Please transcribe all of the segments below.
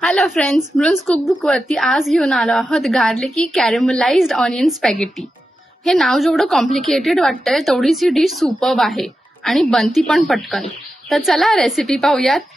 Hello friends, balloons cookbook वरती आज घेऊन आलो आहोत गार्लिकी कॅरेमलाइज्ड ऑनियन स्पॅगेटी। हे नाव जेवढं कॉम्प्लिकेटेड वाटतंय तेवढीच ही डिश सुपर्ब आहे आणि बनती पण पटकन। तर चला रेसिपी पाहूयात।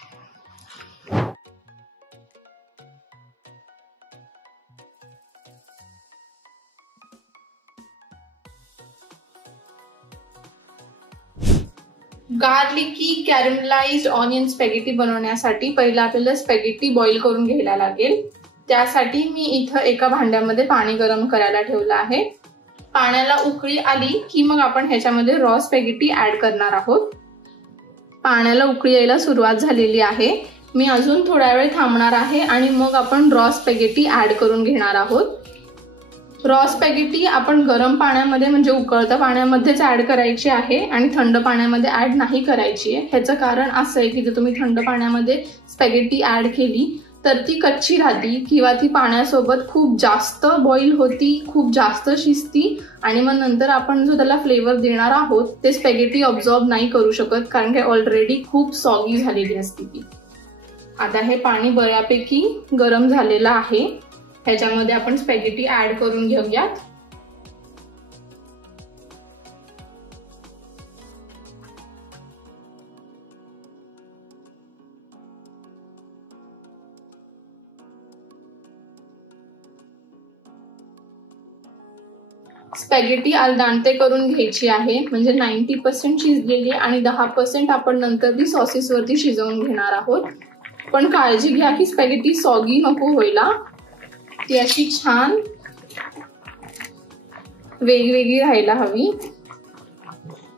गार्लिकी कॅरेमलाइज्ड ऑनियन स्पॅगेटी बनवण्यासाठी पहिला आपल्याला स्पॅगेटी बॉईल करून घ्यायला लागेल। त्यासाठी मी इथं एका भांड्यामध्ये पाणी गरम करायला ठेवलं आहे। पाण्याला उकळी आली की मग आपण ह्याच्यामध्ये रॉ स्पॅगेटी ऍड करणार आहोत। पाण्याला उकळी यायला सुरुवात झालेली आहे। मी अजून थोडा वेळ थांबणार आहे आणि मग आपण रॉ स्पॅगेटी ऍड करून घेणार आहोत। रॉ स्पॅगेटी आपण गरम पाण्यामध्ये म्हणजे उकळत्या पाण्यामध्येच ऍड करायची आहे आणि थंड पाण्यामध्ये ऍड नाही करायची आहे। ह्याचं कारण असं आहे की जर तुम्ही थंड पाण्यामध्ये स्पॅगेटी ऍड केली तर ती कच्ची राहती किंवा ती पाण्यासोबत खूप जास्त बॉईल होती, खूप जास्त शिजती आणि मग नंतर आपण जो त्याला फ्लेवर देणार आहोत ते स्पॅगेटी ऑब्झॉर्ब नाही करू शकत, कारण की ऑलरेडी खूप सॉगी झालेली असते ती। आता हे पाणी बऱ्यापैकी गरम झालेलं आहे। ह्याच्यामध्ये आपण स्पॅगेटी ऍड करून घेऊयात। स्पॅगेटी अलदांते करून घ्यायची आहे, म्हणजे 90% शिजलेली आणि 10% आपण नंतर ती सॉसेस वरती शिजवून घेणार आहोत। पण काळजी घ्या की स्पॅगेटी सॉगी नको व्हायला, ती अशी छान वेगवेगळी राहायला हवी।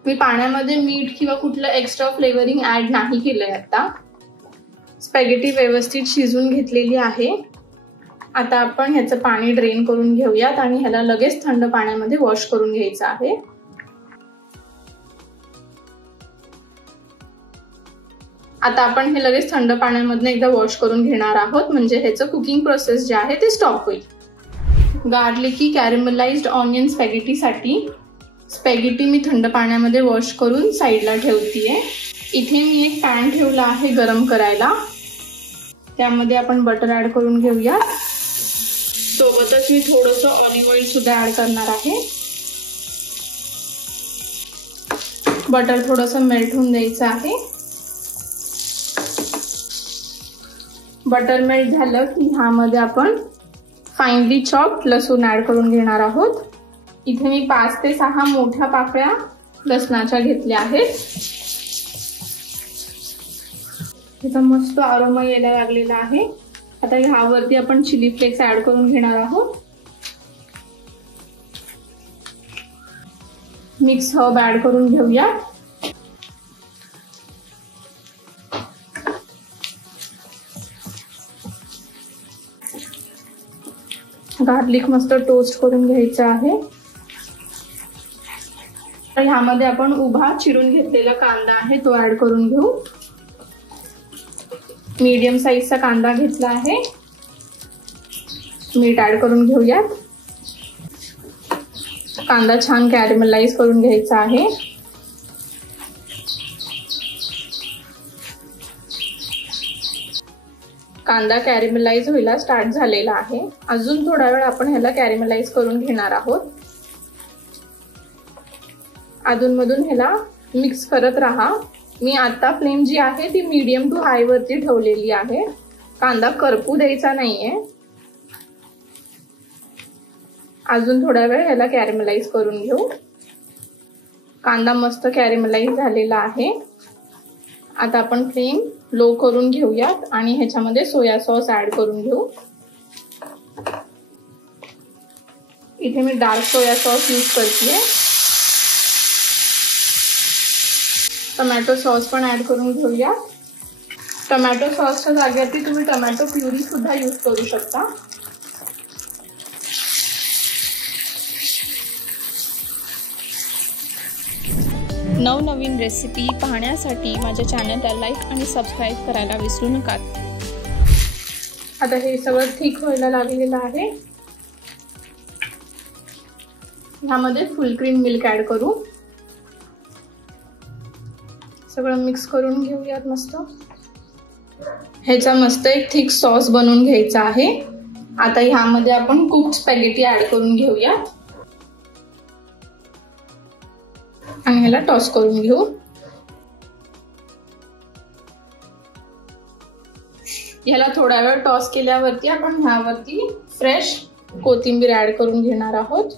मी पाण्यामध्ये मीठ किंवा कुठलं एक्स्ट्रा फ्लेवरिंग ऍड नाही केलंय। आता स्पॅगेटी व्यवस्थित शिजून घेतलेली आहे। आता आपण ह्याचं पाणी ड्रेन करून घेऊयात आणि ह्याला लगेच थंड पाण्यामध्ये वॉश करून घ्यायचं आहे। आता आपण हे लगेच थंड पाण्यामधून एकदा वॉश करून घेणार आहोत, म्हणजे ह्याचं कुकिंग प्रोसेस जे आहे ते स्टॉप होईल। गार्लिकी कॅरेमलाइज्ड ऑनियन स्पॅगेटीसाठी स्पॅगेटी मी थंड पाण्यामध्ये वॉश करून साईडला ठेवतीये। इथे मी एक पॅन ठेवला आहे गरम करायला, त्यामध्ये आपण बटर ऍड करून घेऊया। सोबतच मी थोडंसं ऑलिव्ह ऑइल सुद्धा ऍड करणार आहे। बटर थोडंसं मेल्ट होऊन द्यायचं आहे। बटर मेल्ट झालं की ह्यामध्ये आपण फाइनली चॉप्ड लसूण ऍड करून घेणार आहोत। इथे मी 5 ते 6 मोठ्या पाकळ्या लसणाच्या घेतल्या आहेत। त्याचा मस्त अरोमा यायला लागलेला आहे। आता ह्यावरती आपण चिली फ्लेक्स ऍड करून घेणार आहोत। मिक्स हर्ब ऍड करून घेऊया। गार्लिक मस्त टोस्ट करून घ्यायचं आहे। तर ह्यामध्ये आपण उभा चिरून घेतलेला कांदा आहे तो ऍड करून घेऊ। मीडियम साईजचा कांदा घेतला आहे। मीठ ऍड करून घेऊयात। कांदा छान कॅरेमलाइज करून घ्यायचा आहे। कांदा कॅरेमलाइज व्हायला स्टार्ट झालेला आहे। अजून थोडा वेळ आपण ह्याला कॅरेमलाइज करून घेणार आहोत। अधूनमधून ह्याला मिक्स करत राहा। मी आता फ्लेम जी आहे ती मीडियम टू हाय वरती ठेवलेली आहे। कांदा करपू द्यायचा नाहीये। अजून थोडा वेळ ह्याला कॅरेमलाइज करून घेऊ। कांदा मस्त कॅरेमलाइज झालेला आहे। आता आपण फ्लेम लो करून घेऊयात आणि ह्याच्यामध्ये सोया सॉस ऍड करून घेऊ। इथे मी डार्क सोया सॉस यूज करतेय। टोमॅटो सॉस पण ऍड करून घेऊया। टोमॅटो सॉसच्या जागेवरती तुम्ही टोमॅटो प्युरी सुद्धा यूज करू शकता। नवनवीन रेसिपी पाहण्यासाठी माझ्या चॅनलला लाईक आणि सबस्क्राईब करायला विसरू नका। आता हे सगळं ठीक व्हायला लागलेलं आहे। ह्यामध्ये फुल क्रीम मिल्क ऍड करू। सगळं मिक्स करून घेऊयात मस्त। ह्याचा मस्त एक थिक सॉस बनवून घ्यायचा आहे। आता ह्यामध्ये आपण कुक्ड स्पॅगेटी ऍड करून घेऊया आणि ह्याला टॉस करून घेऊ। ह्याला थोडा वेळ टॉस केल्यावरती आपण ह्यावरती फ्रेश कोथिंबीर ऍड करून घेणार आहोत।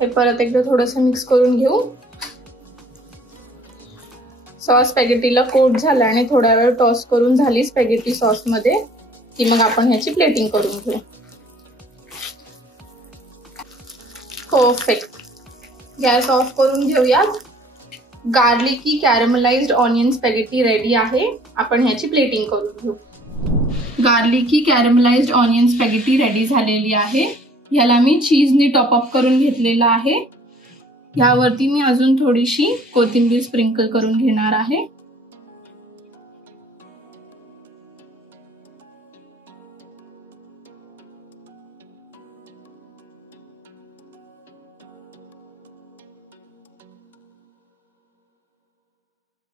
हे परत एकदा थोडंसं मिक्स करून घेऊ। सॉस स्पॅगेटीला कोट झाला आणि थोडा वेळ टॉस करून झाली स्पॅगेटी सॉस मध्ये की मग आपण ह्याची प्लेटिंग करून घेऊ। परफेक्ट। गॅस ऑफ करून घेऊयात। गार्लिकी कॅरमलाइज्ड ऑनियन स्पॅगेटी रेडी आहे। आपण ह्याची प्लेटिंग करून घेऊ। गार्लिकी कॅरमलाइज्ड ऑनियन स्पॅगेटी रेडी झालेली आहे। ह्याला मी चीजनी टॉपअप करून घेतलेला आहे। ह्यावरती मी अजून थोडीशी कोथिंबीर स्प्रिंकल करून घेणार आहे।